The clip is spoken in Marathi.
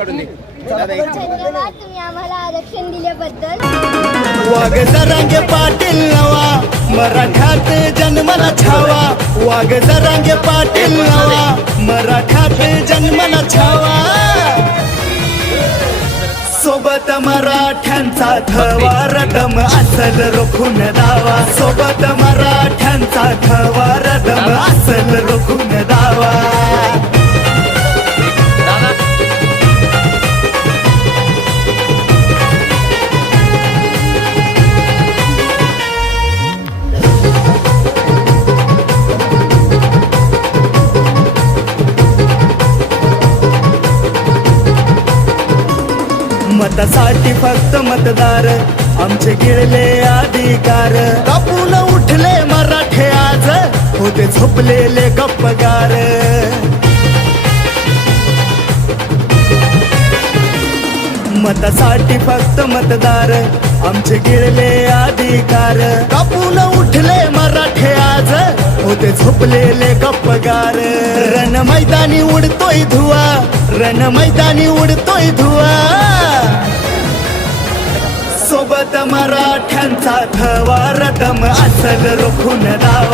काढून दे दादा एक धन्यवाद तुम्ही आम्हाला आरक्षण दिल्याबद्दल. वाघ जरांगे पाटील नवा मराठात जन्माला छावा. वाघ जरांगे पाटील नवा मराठात जन्माला छावा. सोबत मराठ्यांचा थवा रदम असल रोखून दावा. सोबत मराठ्यांचा थवा रदम असल रोखून दावा. मतासाठी फक्त मतदार आमचे गिळले अधिकार. कापून उठले मराठे आज होते झोपलेले गप्पगार. मतासाठी फक्त मतदार आमचे गिळले अधिकार. कापून उठले मराठे आज होते झोपलेले गप्पगार. रण मैदानी उडतोय धुवा. रण मैदानी उडतोय धुवा. सोबत मराठ्यांचा थवा रदम असल रोखून दावा.